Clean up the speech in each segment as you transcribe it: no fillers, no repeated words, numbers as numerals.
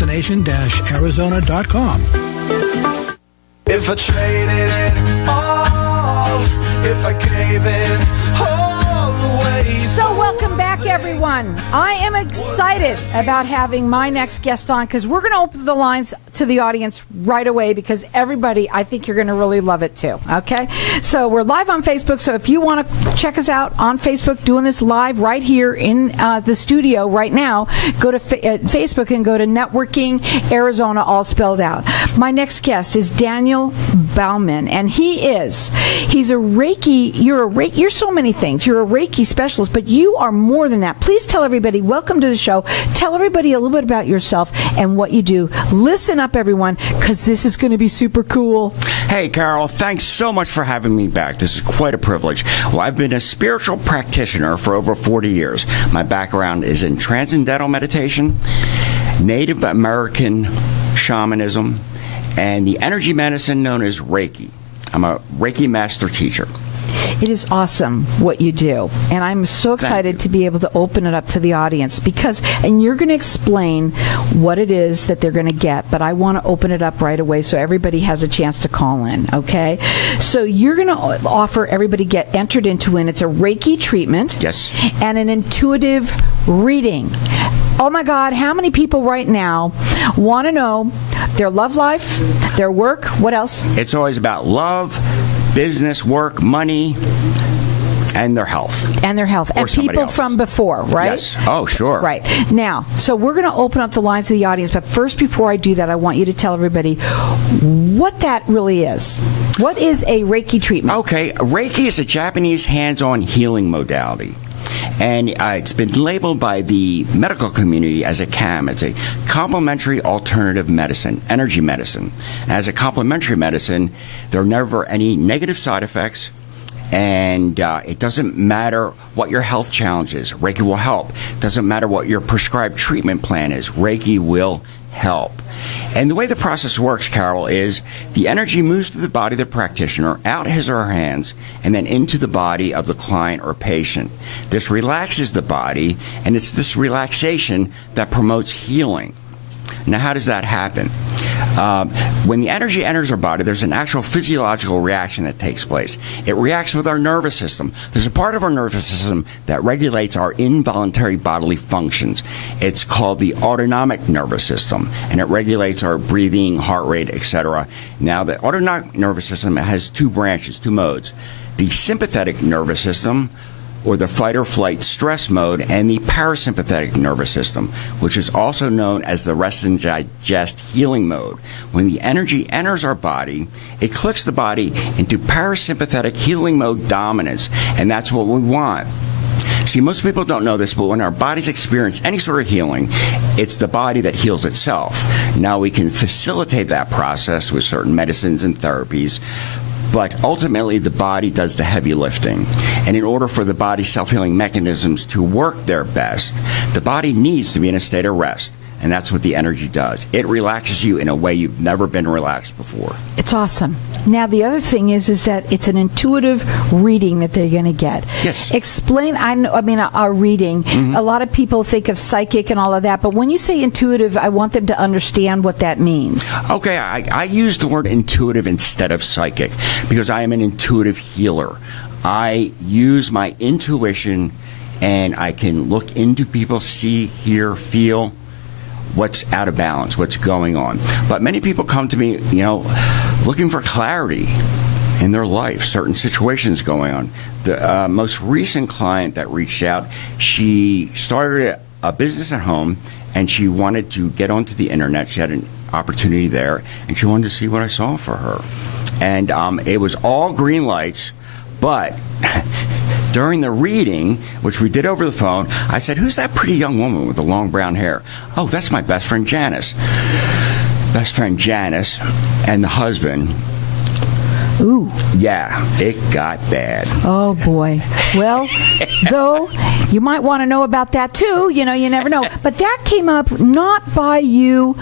destination-arizona.com. If I traded it all, if I gave it all away. So welcome back, everyone. I am excited about having my next guest on because we're going to open the lines to the audience right away because everybody, I think you're going to really love it too. Okay? So we're live on Facebook. So if you want to check us out on Facebook, doing this live right here in the studio right now, go to Facebook and go to Networking Arizona, all spelled out. My next guest is Daniel Bauman, and he's a Reiki. You're so many things. You're a Reiki specialist, but you are more than that. Please tell everybody, welcome to the show. Tell everybody a little bit about yourself and what you do. Listen up, everyone, because this is going to be super cool. Hey, Carol, thanks so much for having me back. This is quite a privilege. Well, I've been a spiritual practitioner for over 40 years. My background is in Transcendental Meditation, Native American Shamanism, and the energy medicine known as Reiki. I'm a Reiki master teacher. It is awesome what you do, and I'm so excited to be able to open it up to the audience and you're going to explain what it is that they're going to get, but I want to open it up right away so everybody has a chance to call in, okay? So you're going to offer everybody get entered into it. It's a Reiki treatment. Yes. And an intuitive reading. Oh my God, how many people right now want to know their love life, their work, what else? It's always about love, business, work, money, and their health. And their health. And people from before, right? Yes. Oh, sure. Right. Now, so we're going to open up the lines to the audience, but first, before I do that, I want you to tell everybody what that really is. What is a Reiki treatment? Okay. Reiki is a Japanese hands-on healing modality. And it's been labeled by the medical community as a CAM. It's a complementary alternative medicine, energy medicine. As a complementary medicine, there are never any negative side effects, and it doesn't matter what your health challenge is. Reiki will help. It doesn't matter what your prescribed treatment plan is. Reiki will help. And the way the process works, Carol, is the energy moves through the body of the practitioner, out his or her hands, and then into the body of the client or patient. This relaxes the body, and it's this relaxation that promotes healing. Now, how does that happen? When the energy enters our body, there's an actual physiological reaction that takes place. It reacts with our nervous system. There's a part of our nervous system that regulates our involuntary bodily functions. It's called the autonomic nervous system, and it regulates our breathing, heart rate, etc. Now, the autonomic nervous system has two branches, two modes. The sympathetic nervous system, or the fight or flight stress mode, and the parasympathetic nervous system, which is also known as the rest and digest healing mode. When the energy enters our body, it clicks the body into parasympathetic healing mode dominance, and that's what we want. See, most people don't know this, but when our bodies experience any sort of healing, it's the body that heals itself. Now, we can facilitate that process with certain medicines and therapies, but ultimately the body does the heavy lifting. And in order for the body's self-healing mechanisms to work their best, the body needs to be in a state of rest. And that's what the energy does. It relaxes you in a way you've never been relaxed before. It's awesome. Now, the other thing is that it's an intuitive reading that they're going to get. Yes. Explain, a reading. Mm-hmm. A lot of people think of psychic and all of that, but when you say intuitive, I want them to understand what that means. Okay, I use the word intuitive instead of psychic because I am an intuitive healer. I use my intuition, and I can look into people, see, hear, feel what's out of balance, what's going on. But many people come to me, looking for clarity in their life, certain situations going on. The most recent client that reached out, she started a business at home, and she wanted to get onto the internet. She had an opportunity there, and she wanted to see what I saw for her. And it was all green lights, but during the reading, which we did over the phone, I said, "Who's that pretty young woman with the long brown hair?" "Oh, that's my best friend Janice." Best friend Janice and the husband. Ooh. Yeah, it got bad. Oh, boy. Well, though, you might want to know about that, too. You never know. But that came up not by you,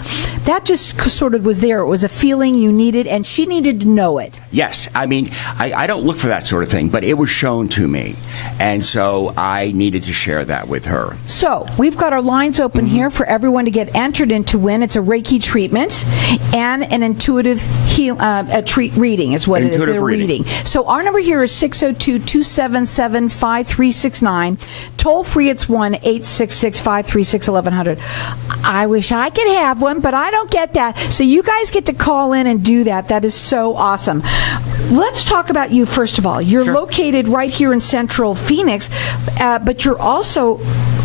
that just sort of was there. It was a feeling you needed, and she needed to know it. Yes. I mean, I don't look for that sort of thing, but it was shown to me. And so I needed to share that with her. So we've got our lines open here for everyone to get entered in to win. It's a Reiki treatment and an intuitive reading is what Intuitive it is, a reading. So our number here is 602-277-5369. Toll free, it's 1-866-536-1100. I wish I could have one, but I don't get that. So you guys get to call in and do that. That is so awesome. Let's talk about you, first of all. You're located right here in Central Phoenix, but you're also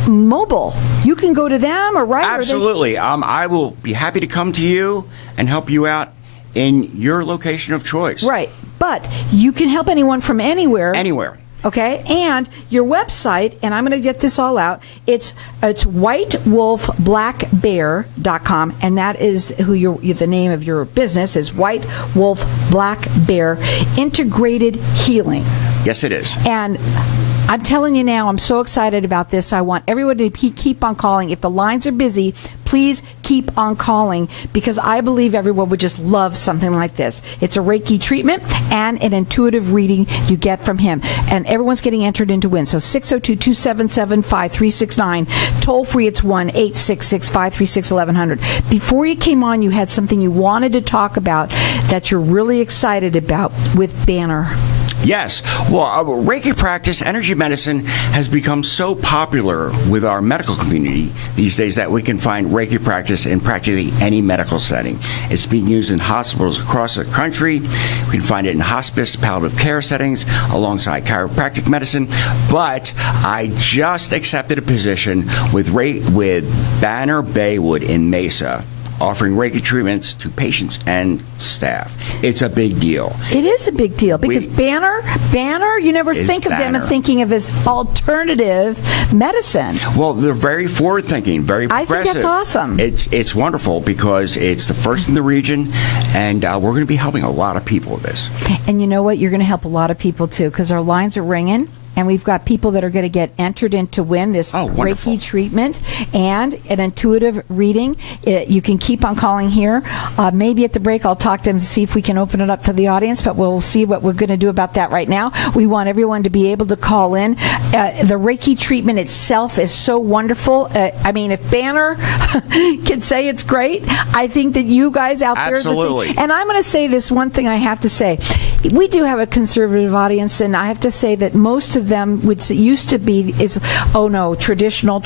mobile. You can go to them, or right? Absolutely. I will be happy to come to you and help you out in your location of choice. Right. But you can help anyone from anywhere. Anywhere. Okay, and your website, and I'm going to get this all out, it's whitewolfblackbear.com, and that is the name of your business is White Wolf Black Bear Integrated Healing. Yes, it is. And I'm telling you now, I'm so excited about this. I want everyone to keep on calling. If the lines are busy, please keep on calling, because I believe everyone would just love something like this. It's a Reiki treatment and an intuitive reading you get from him. And everyone's getting entered in to win. So 602-277-5369. Toll free, it's 1-866-536-1100. Before you came on, you had something you wanted to talk about that you're really excited about with Banner. Yes. Well, Reiki practice, energy medicine, has become so popular with our medical community these days that we can find Reiki practice in practically any medical setting. It's being used in hospitals across the country. We can find it in hospice, palliative care settings, alongside chiropractic medicine. But I just accepted a position with Banner Baywood in Mesa, offering Reiki treatments to patients and staff. It's a big deal. It is a big deal because Banner, you never think of them and thinking of as alternative medicine. Well, they're very forward-thinking, very progressive. I think that's awesome. It's wonderful because it's the first in the region, and we're going to be helping a lot of people with this. And you know what? You're going to help a lot of people, too, because our lines are ringing. And we've got people that are going to get entered in to win this Reiki treatment and an intuitive reading. You can keep on calling here. Maybe at the break I'll talk to them to see if we can open it up to the audience, but we'll see what we're going to do about that right now. We want everyone to be able to call in. The Reiki treatment itself is so wonderful. I mean, if Banner can say it's great, I think that you guys out there... Absolutely. And I'm going to say this one thing I have to say. We do have a conservative audience, and I have to say that most of them, which used to be, is traditional.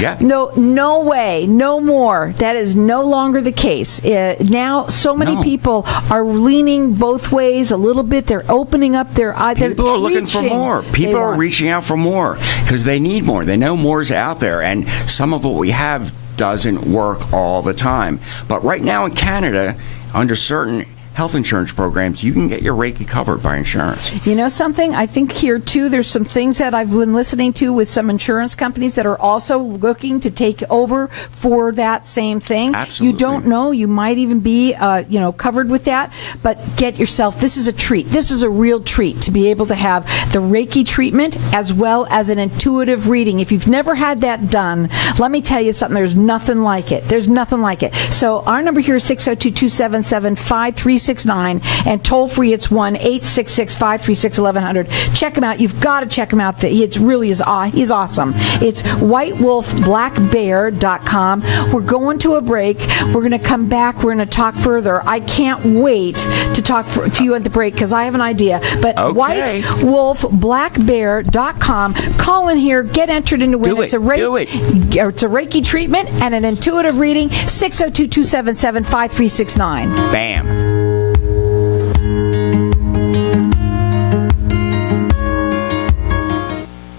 Yeah. No way, no more. That is no longer the case. Now, so many people are leaning both ways a little bit. They're opening up their eyes. People are looking for more. People are reaching out for more because they need more. They know more's out there, and some of what we have doesn't work all the time. But right now in Canada, under certain health insurance programs, you can get your Reiki covered by insurance. You know something? I think here, too, there's some things that I've been listening to with some insurance companies that are also looking to take over for that same thing. Absolutely. You don't know. You might even be, covered with that. But get yourself, this is a treat. This is a real treat to be able to have the Reiki treatment as well as an intuitive reading. If you've never had that done, let me tell you something. There's nothing like it. There's nothing like it. So our number here is 602-277-5369. And toll free, it's 1-866-536-1100. Check him out. You've got to check him out. It really is. He's awesome. It's whitewolfblackbear.com. We're going to a break. We're going to come back. We're going to talk further. I can't wait to talk to you at the break because I have an idea. But whitewolfblackbear.com. Call in here. Get entered into win. It's a Reiki treatment and an intuitive reading. 602-277-5369. Bam.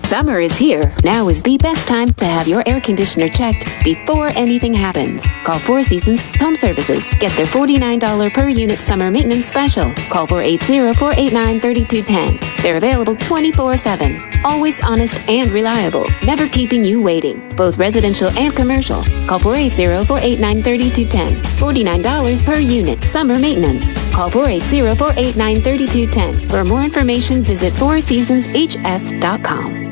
Summer is here. Now is the best time to have your air conditioner checked before anything happens. Call Four Seasons Home Services. Get their $49 per unit summer maintenance special. Call 480-489-3210. They're available 24/7. Always honest and reliable. Never keeping you waiting. Both residential and commercial. Call 480-489-3210. $49 per unit summer maintenance. Call 480-489-3210. For more information, visit fourseasonshs.com.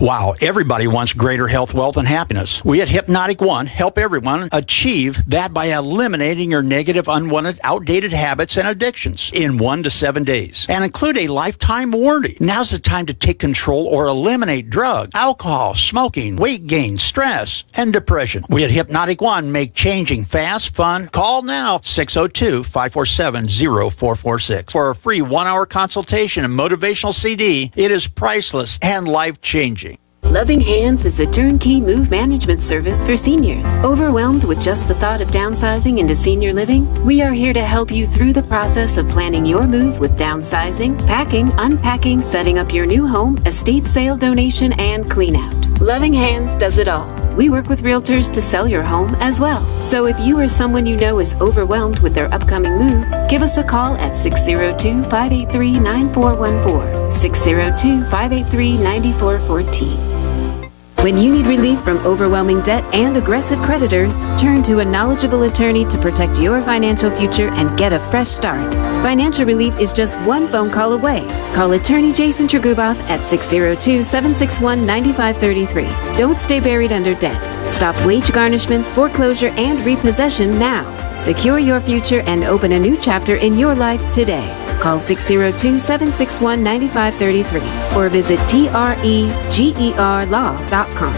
Wow, everybody wants greater health, wealth, and happiness. We at Hypnotic One help everyone achieve that by eliminating your negative, unwanted, outdated habits and addictions in 1 to 7 days and include a lifetime warranty. Now's the time to take control or eliminate drugs, alcohol, smoking, weight gain, stress, and depression. We at Hypnotic One make changing fast, fun. Call now, 602-547-0446 for a free 1-hour consultation and motivational CD. It is priceless and life-changing. Loving Hands is a turnkey move management service for seniors. Overwhelmed with just the thought of downsizing into senior living? We are here to help you through the process of planning your move with downsizing, packing, unpacking, setting up your new home, estate sale, donation, and clean out. Loving Hands does it all. We work with realtors to sell your home as well. So if you or someone you know is overwhelmed with their upcoming move, give us a call at 602-583-9414, 602-583-9414. When you need relief from overwhelming debt and aggressive creditors, turn to a knowledgeable attorney to protect your financial future and get a fresh start. Financial relief is just one phone call away. Call attorney Jason Treguboff at 602-761-9533. Don't stay buried under debt. Stop wage garnishments, foreclosure, and repossession now. Secure your future and open a new chapter in your life today. Call 602-761-9533 or visit tregerlaw.com.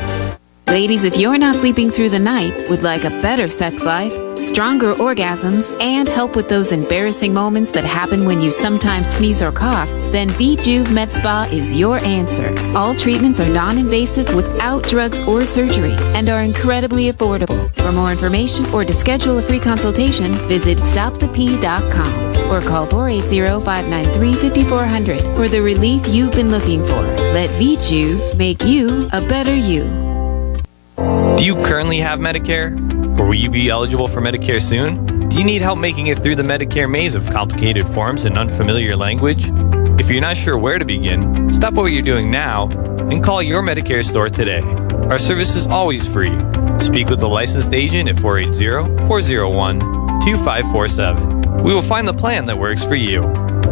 Ladies, if you're not sleeping through the night, would like a better sex life, stronger orgasms, and help with those embarrassing moments that happen when you sometimes sneeze or cough, then Bejuve Med Spa is your answer. All treatments are non-invasive without drugs or surgery and are incredibly affordable. For more information or to schedule a free consultation, visit stopthep.com or call 480-593-5400 for the relief you've been looking for. Let Bejuve make you a better you. Do you currently have Medicare? Or will you be eligible for Medicare soon? Do you need help making it through the Medicare maze of complicated forms and unfamiliar language? If you're not sure where to begin, stop what you're doing now and call your Medicare store today. Our service is always free. Speak with a licensed agent at 480-401-2547. We will find the plan that works for you.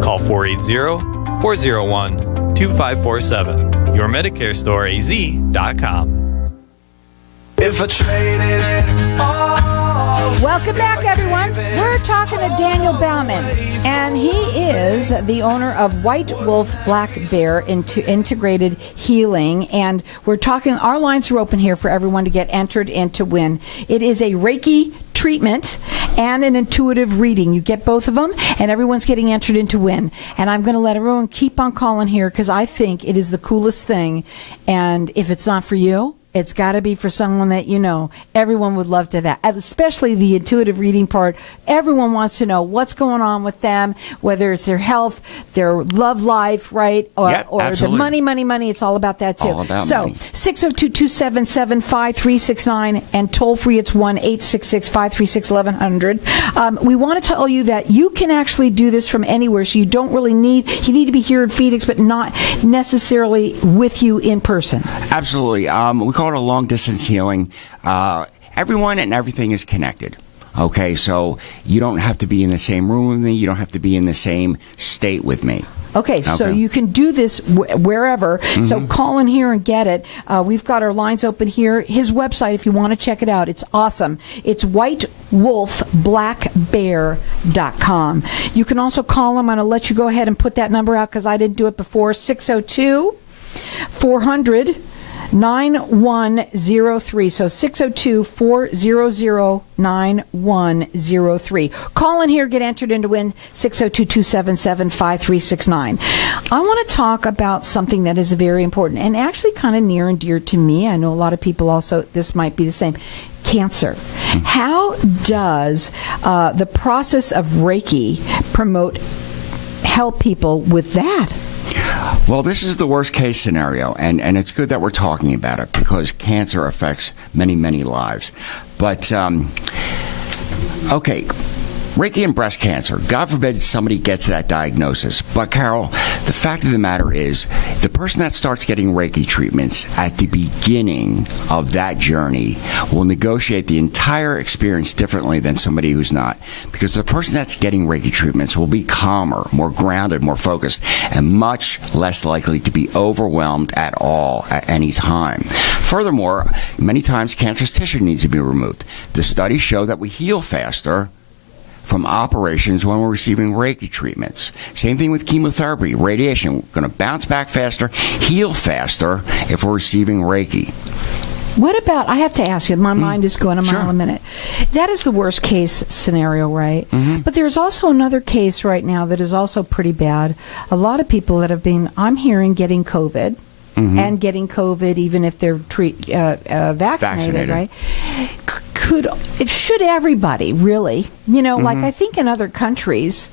Call 480-401-2547. YourMedicareStoreAZ.com. If I traded it all. Welcome back, everyone. We're talking to Daniel Bauman, and he is the owner of White Wolf Black Bear Integrated Healing. And we're talking, our lines are open here for everyone to get entered and to win. It is a Reiki treatment and an intuitive reading. You get both of them, and everyone's getting entered in to win. And I'm going to let everyone keep on calling here because I think it is the coolest thing. And if it's not for you, it's got to be for someone that you know. Everyone would love to that, especially the intuitive reading part. Everyone wants to know what's going on with them, whether it's their health, their love life, right? Or the money. It's all about that, too. All about so, money. 602-277-5369, and toll-free, it's 1-866-536-1100. We want to tell you that you can actually do this from anywhere, so you don't really need to be here in Phoenix, but not necessarily with you in person. Absolutely. We call it a long-distance healing. Everyone and everything is connected. Okay, so you don't have to be in the same room with me. You don't have to be in the same state with me. Okay, so you can do this wherever. Mm-hmm. So call in here and get it. We've got our lines open here. His website, if you want to check it out, it's awesome. It's whitewolfblackbear.com. You can also call him. I'm going to let you go ahead and put that number out because I didn't do it before. 602-400-9103. So 602-400-9103. Call in here, get entered in to win. 602-277-5369. I want to talk about something that is very important and actually kind of near and dear to me. I know a lot of people also, this might be the same. Cancer. How does the process of Reiki help people with that? Well, this is the worst case scenario, and it's good that we're talking about it because cancer affects many, many lives. But, okay, Reiki and breast cancer. God forbid somebody gets that diagnosis. But, Carol, the fact of the matter is the person that starts getting Reiki treatments at the beginning of that journey will negotiate the entire experience differently than somebody who's not. Because the person that's getting Reiki treatments will be calmer, more grounded, more focused, and much less likely to be overwhelmed at all at any time. Furthermore, many times cancerous tissue needs to be removed. The studies show that we heal faster from operations when we're receiving Reiki treatments. Same thing with chemotherapy, radiation. We're going to bounce back faster, heal faster if we're receiving Reiki. What about, I have to ask you, my mind is going a mile Sure. a minute. That is the worst case scenario, right? Mm-hmm. But there's also another case right now that is also pretty bad. A lot of people that have been, I'm hearing, getting COVID. Mm-hmm. And getting COVID, even if they're vaccinated, right? Should everybody really? You know, like I think in other countries,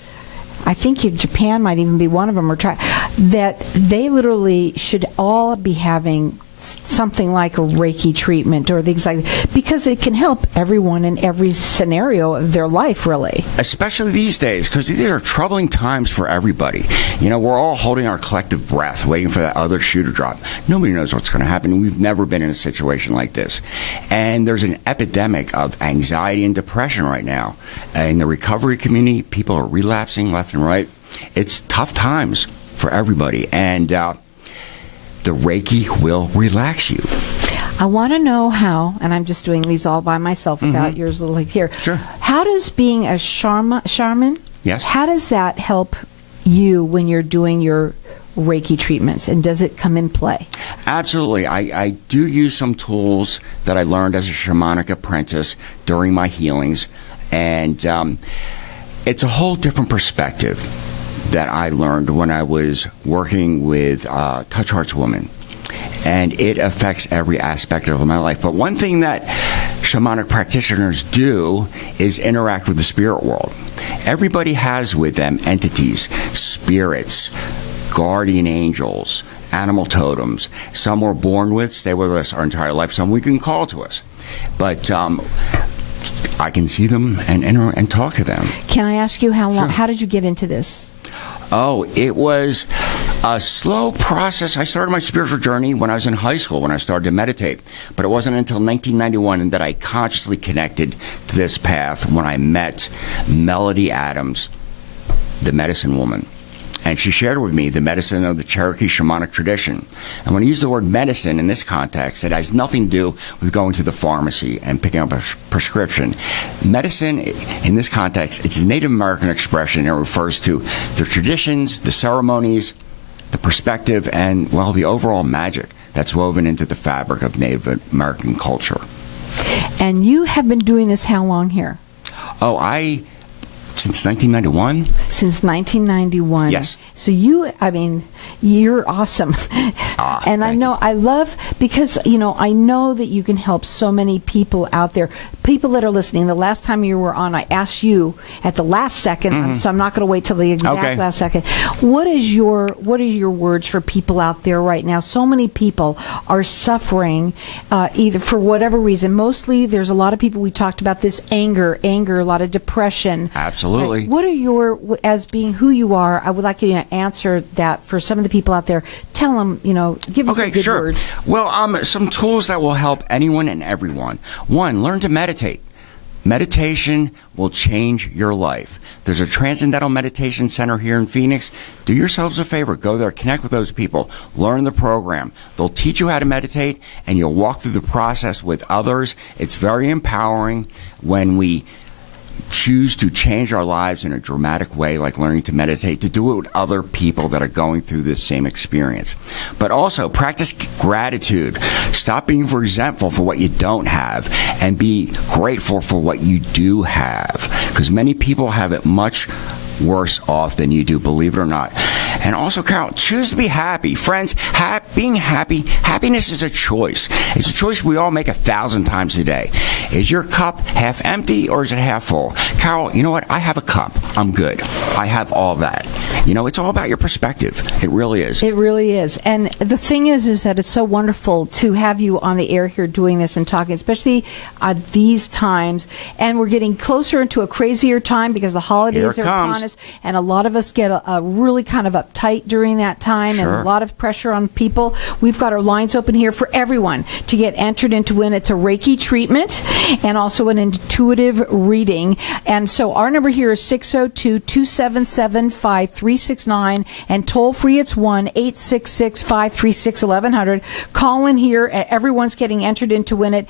I think Japan might even be one of them, that they literally should all be having something like a Reiki treatment or things like that, because it can help everyone in every scenario of their life, really. Especially these days, because these are troubling times for everybody. You know, we're all holding our collective breath, waiting for that other shoe to drop. Nobody knows what's going to happen. We've never been in a situation like this. And there's an epidemic of anxiety and depression right now. In the recovery community, people are relapsing left and right. It's tough times for everybody. And the Reiki will relax you. I want to know how, and I'm just doing these all by myself without yours like here. Sure. How does being a shaman, Yes. how does that help you when you're doing your Reiki treatments, and does it come in play? Absolutely. I do use some tools that I learned as a shamanic apprentice during my healings, and it's a whole different perspective that I learned when I was working with Touch Hearts Women. And it affects every aspect of my life. But one thing that shamanic practitioners do is interact with the spirit world. Everybody has with them entities, spirits, guardian angels, animal totems. Some we're born with, stay with us our entire life. Some we can call to us. But I can see them and talk to them. Can I ask you how long? Sure. How did you get into this? Oh, it was a slow process. I started my spiritual journey when I was in high school, when I started to meditate. But it wasn't until 1991 that I consciously connected to this path when I met Melody Adams, the medicine woman. And she shared with me the medicine of the Cherokee shamanic tradition. And when I use the word medicine in this context, it has nothing to do with going to the pharmacy and picking up a prescription. Medicine, in this context, it's a Native American expression. It refers to the traditions, the ceremonies, the perspective, and, well, the overall magic that's woven into the fabric of Native American culture. And you have been doing this how long here? Oh, since 1991? Since 1991. Yes. So you're awesome. And I know, I love, because, I know that you can help so many people out there. People that are listening, the last time you were on, I asked you at the last second, so I'm not going to wait till the exact last second. What are your words for people out there right now? So many people are suffering, either for whatever reason. Mostly there's a lot of people, we talked about this anger, a lot of depression. Absolutely. What are as being who you are, I would like you to answer that for some of the people out there. Tell them, give us some good words. Well, some tools that will help anyone and everyone. One, learn to meditate. Meditation will change your life. There's a Transcendental Meditation Center here in Phoenix. Do yourselves a favor. Go there, connect with those people, learn the program. They'll teach you how to meditate, and you'll walk through the process with others. It's very empowering when we choose to change our lives in a dramatic way, like learning to meditate, to do it with other people that are going through this same experience. But also, practice gratitude. Stop being resentful for what you don't have and be grateful for what you do have, because many people have it much worse off than you do, believe it or not. And also, Carol, choose to be happy. Friends, being happy, happiness is a choice. It's a choice we all make 1,000 times a day. Is your cup half empty or is it half full? Carol, you know what? I have a cup. I'm good. I have all that. You know, it's all about your perspective. It really is. It really is. And the thing is that it's so wonderful to have you on the air here doing this and talking, especially at these times. And we're getting closer into a crazier time because the holidays are upon us. And a lot of us get really kind of uptight during that time, and a lot of pressure on people. We've got our lines open here for everyone to get entered into when it's a Reiki treatment and also an intuitive reading. And so our number here is 602-277-5369, and toll free it's 1-866-536-1100. Call in here. Everyone's getting entered into win it.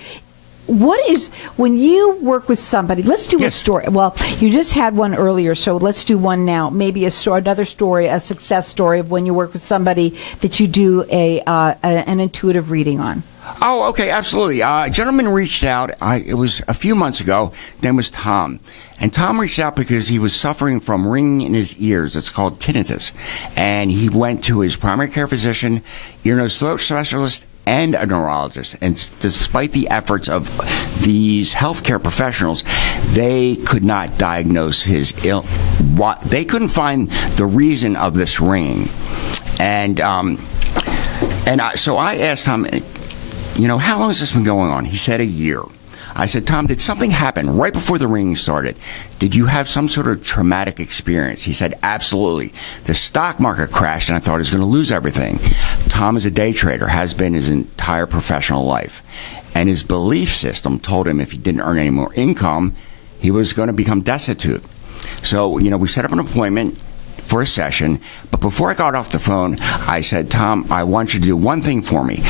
What is, when you work with somebody, let's do a story. Well, you just had one earlier, so let's do one now. Maybe another story, a success story of when you work with somebody that you do an intuitive reading on. Oh, okay, absolutely. A gentleman reached out. It was a few months ago. His name was Tom. And Tom reached out because he was suffering from ringing in his ears. It's called tinnitus. And he went to his primary care physician, ear, nose, throat specialist, and a neurologist. And despite the efforts of these healthcare professionals, they could not diagnose his they couldn't find the reason of this ringing. So I asked him, you know, how long has this been going on? He said a year. I said, Tom, did something happen right before the ringing started? Did you have some sort of traumatic experience? He said, absolutely. The stock market crashed and I thought I was going to lose everything. Tom is a day trader, has been his entire professional life. And his belief system told him if he didn't earn any more income, he was going to become destitute. So, you know, we set up an appointment for a session. But before I got off the phone, I said, Tom, I want you to do one thing for me.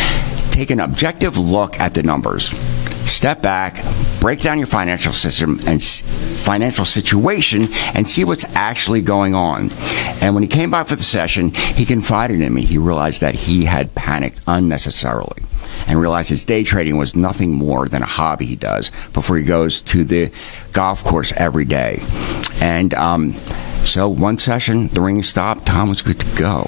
Take an objective look at the numbers. Step back, break down your financial system and financial situation, and see what's actually going on. And when he came by for the session, he confided in me. He realized that he had panicked unnecessarily and realized his day trading was nothing more than a hobby he does before he goes to the golf course every day. And so one session, the ringing stopped. Tom was good to go.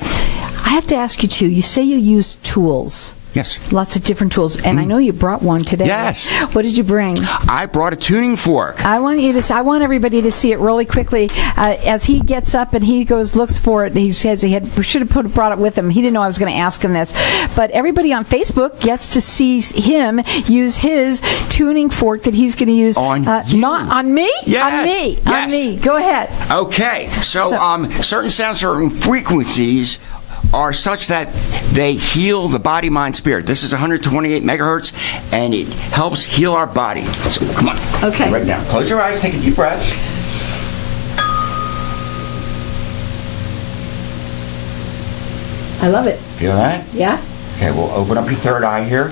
I have to ask you, too, you say you use tools. Yes. Lots of different tools. And I know you brought one today. Yes. What did you bring? I brought a tuning fork. I want everybody to see it really quickly. As he gets up and he looks for it, he says he should have brought it with him. He didn't know I was going to ask him this. But everybody on Facebook gets to see him use his tuning fork that he's going to use. On you. Not on me? Yes. On me. Yes. On me. Go ahead. Okay. So certain sounds, certain frequencies are such that they heal the body, mind, spirit. This is 128 megahertz, and it helps heal our body. So come on. Okay. Right now. Close your eyes. Take a deep breath. I love it. Feel that? Yeah? Okay, we'll open up your third eye here.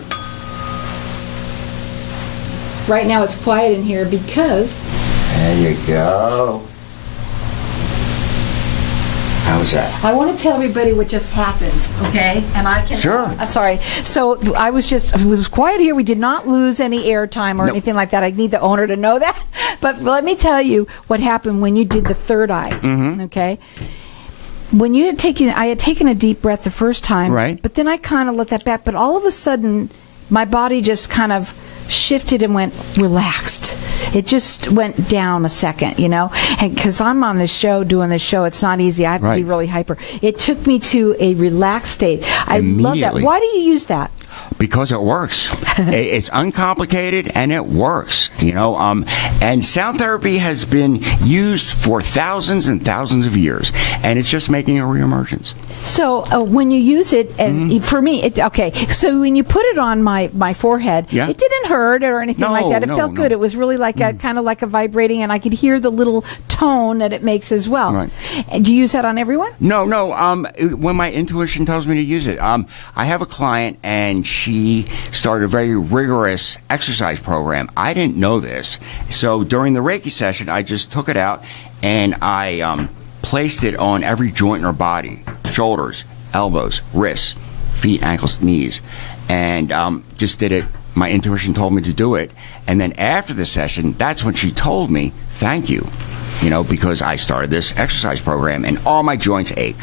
Right now it's quiet in here because... There you go. How was that? I want to tell everybody what just happened, okay? And I can... Sure. Sorry. So it was quiet here. We did not lose any airtime or anything like that. I need the owner to know that. But let me tell you what happened when you did the third eye, okay? When you I had taken a deep breath the first time, right? But then I kind of let that back. But all of a sudden, my body just kind of shifted and went relaxed. It just went down a second, you know? And because I'm on this show, doing this show, it's not easy. I have to be really hyper. It took me to a relaxed state. I love that. Why do you use that? Because it works. It's uncomplicated and it works, you know. And sound therapy has been used for thousands and thousands of years, and it's just making a reemergence. So when you use it, and for me, so when you put it on my forehead, it didn't hurt or anything like that. It felt good. It was really like kind of like a vibrating, and I could hear the little tone that it makes as well. Right. And do you use that on everyone? No. When my intuition tells me to use it, I have a client, and she started a very rigorous exercise program. I didn't know this. So during the Reiki session, I just took it out, and I placed it on every joint in her body: shoulders, elbows, wrists, feet, ankles, knees, and just did it. My intuition told me to do it. And then after the session, that's when she told me, thank you. You know, because I started this exercise program and all my joints ache.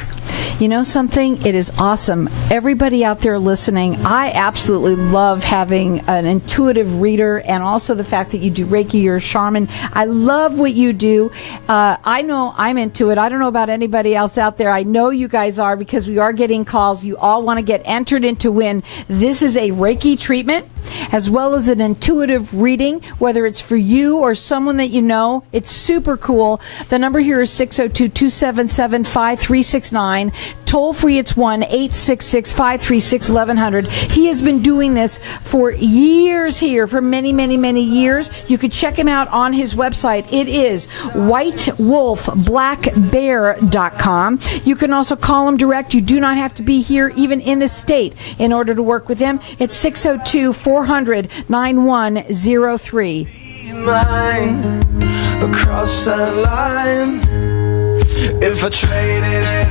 You know something? It is awesome. Everybody out there listening, I absolutely love having an intuitive reader, and also the fact that you do Reiki, you're a shaman. I love what you do. I know I'm into it. I don't know about anybody else out there. I know you guys are, because we are getting calls. You all want to get entered in to win. This is a Reiki treatment as well as an intuitive reading, whether it's for you or someone that you know. It's super cool. The number here is 602-277-5369. Toll free, it's 1-866-536-1100. He has been doing this for years here, for many, many, many years. You could check him out on his website. It is whitewolfblackbear.com. You can also call him direct. You do not have to be here, even in the state, in order to work with him. It's 602-400-9103. Mine across that line. If I traded it